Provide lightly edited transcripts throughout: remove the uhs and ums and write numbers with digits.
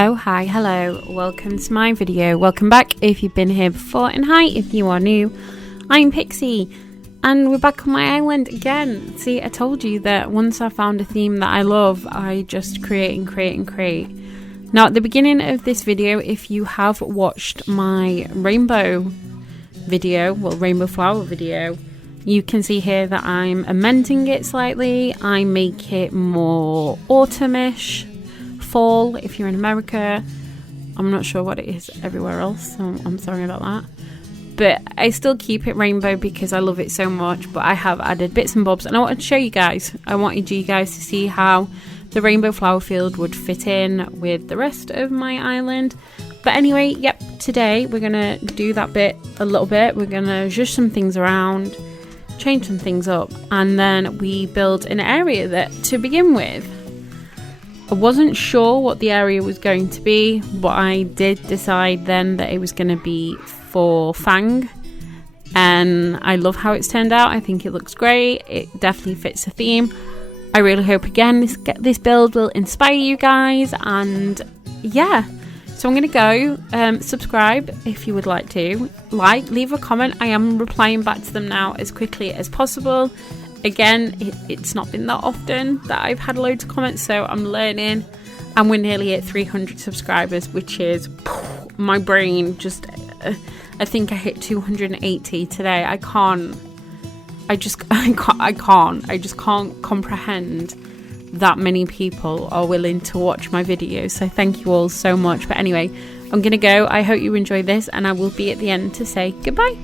Oh, hi, hello, welcome to my video. Welcome back if you've been here before, and hi if you are new. I'm Pixie, and we're back on my island again. See, I told you that once I found a theme that I love, I just create and create and create. Now, at the beginning of this video, if you have watched my rainbow flower video, you can see here that I'm amending it slightly. I make it more autumnish, fall if you're in America. I'm not sure what it is everywhere else, so I'm sorry about that. But I still keep it rainbow because I love it so much, but I have added bits and bobs, and I wanted to show you guys. I wanted you guys to see how the rainbow flower field would fit in with the rest of my island. But anyway, yep, today we're gonna do that bit a little bit. We're gonna zhuzh some things around, change some things up, and then we build an area that, to begin with, I wasn't sure what the area was going to be, but I did decide then that it was going to be for Fang, and I love how it's turned out. I think it looks great. It definitely fits the theme. I really hope again this build will inspire you guys, and yeah, so I'm going to go subscribe if you would like to, leave a comment. I am replying back to them now as quickly as possible. Again, it's not been that often that I've had loads of comments, so I'm learning, and we're nearly at 300 subscribers, which is my brain just I think I hit 280 today. I just can't comprehend that many people are willing to watch my videos, so thank you all so much. But anyway, I'm gonna go. I hope you enjoy this, and I will be at the end to say goodbye.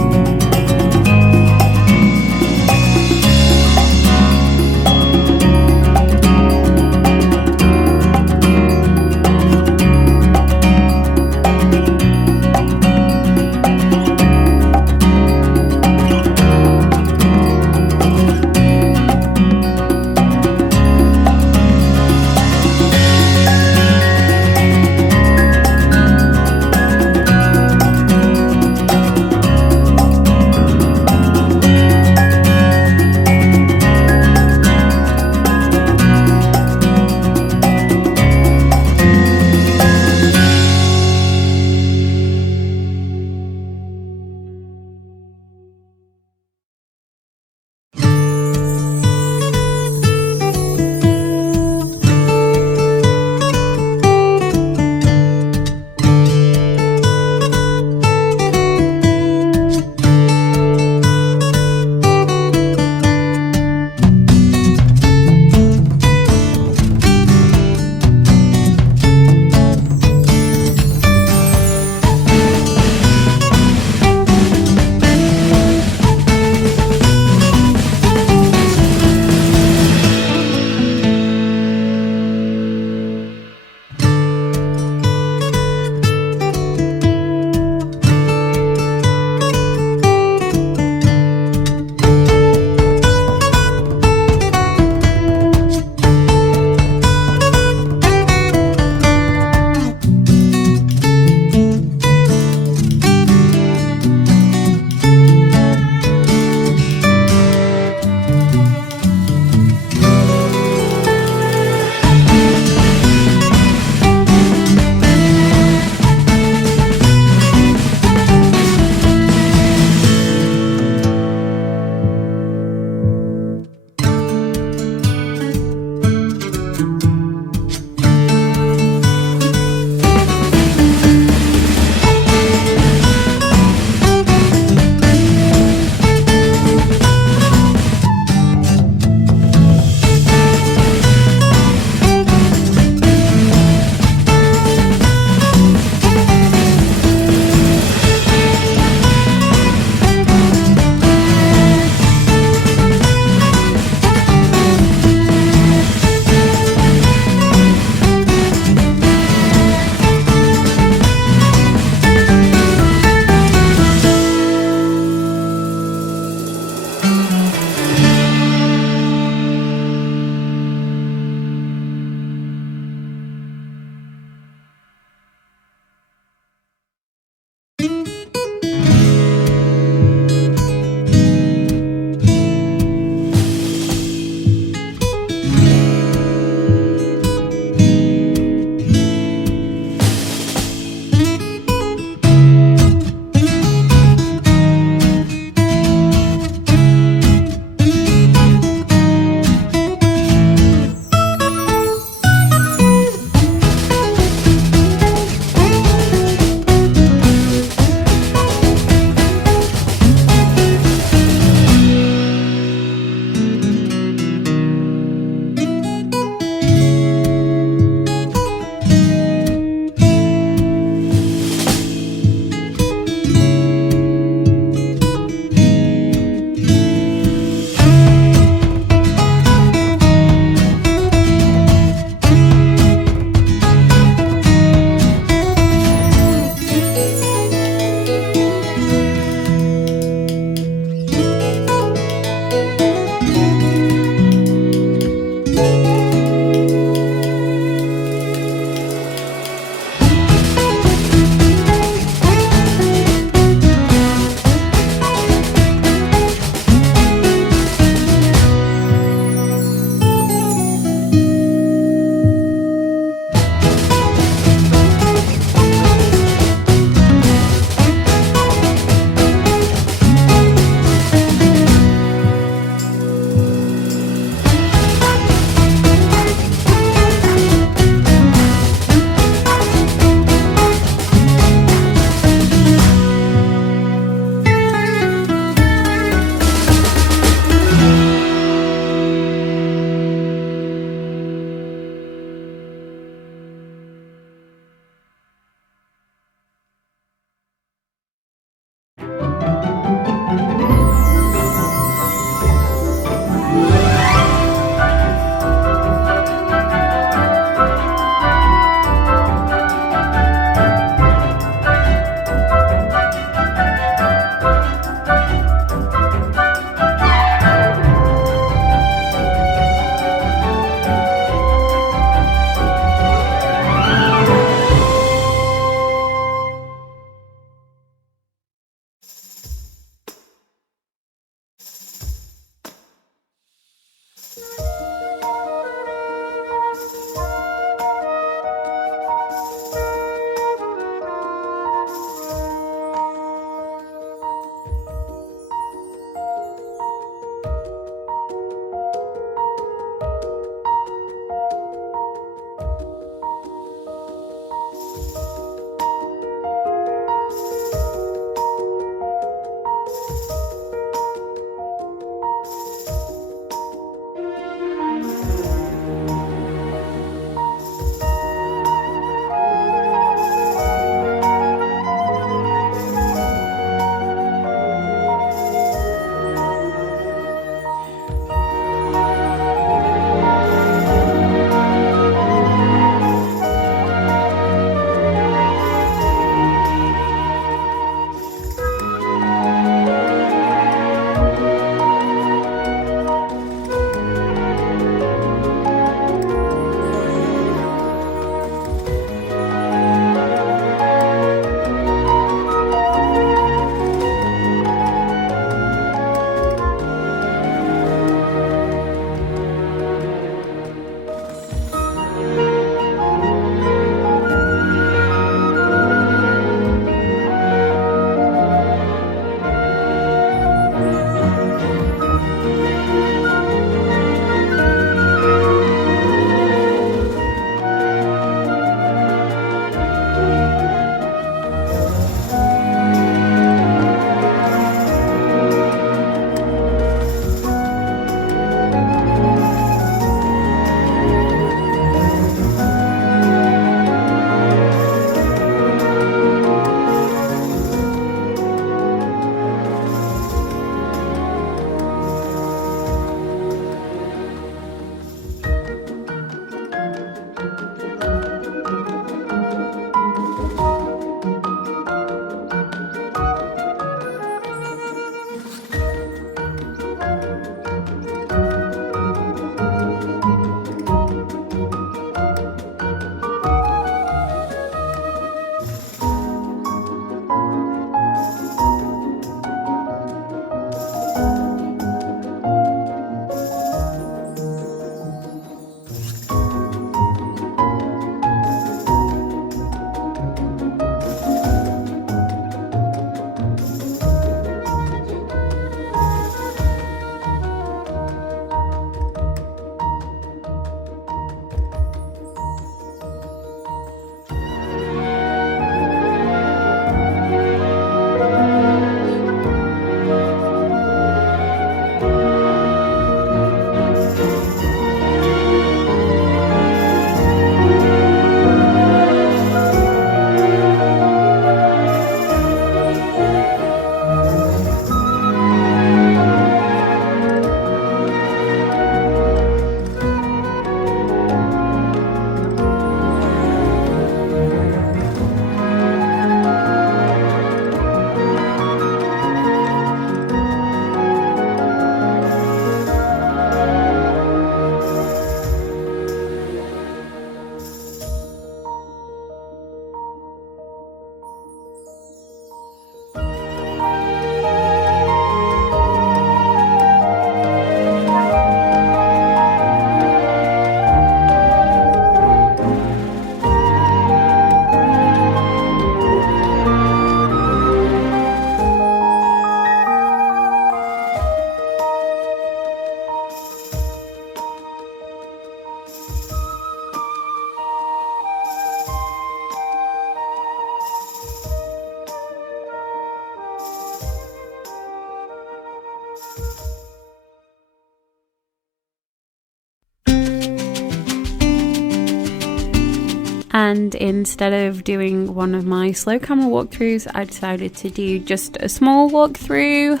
And instead of doing one of my slow camera walkthroughs, I decided to do just a small walkthrough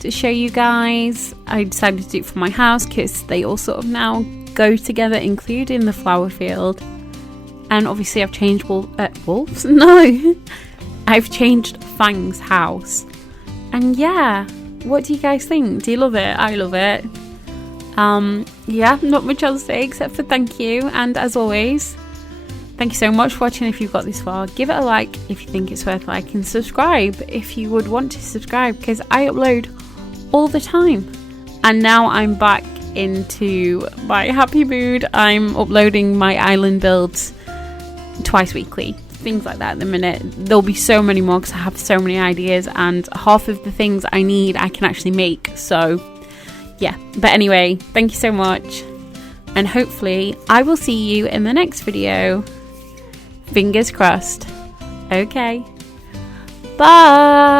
to show you guys. I decided to do it for my house because they all sort of now go together, including the flower field. And obviously I've changed Wolf's? No! I've changed Fang's house. And yeah, what do you guys think? Do you love it? I love it. Yeah, not much else to say except for thank you. And as always, thank you so much for watching. If you've got this far, give it a like if you think it's worth liking. Subscribe if you would want to subscribe, because I upload all the time. And now I'm back into my happy mood. I'm uploading my island builds twice weekly, things like that at the minute. There'll be so many more because I have so many ideas, and half of the things I need I can actually make. So yeah, but anyway, thank you so much, and hopefully I will see you in the next video. Fingers crossed. Okay, bye.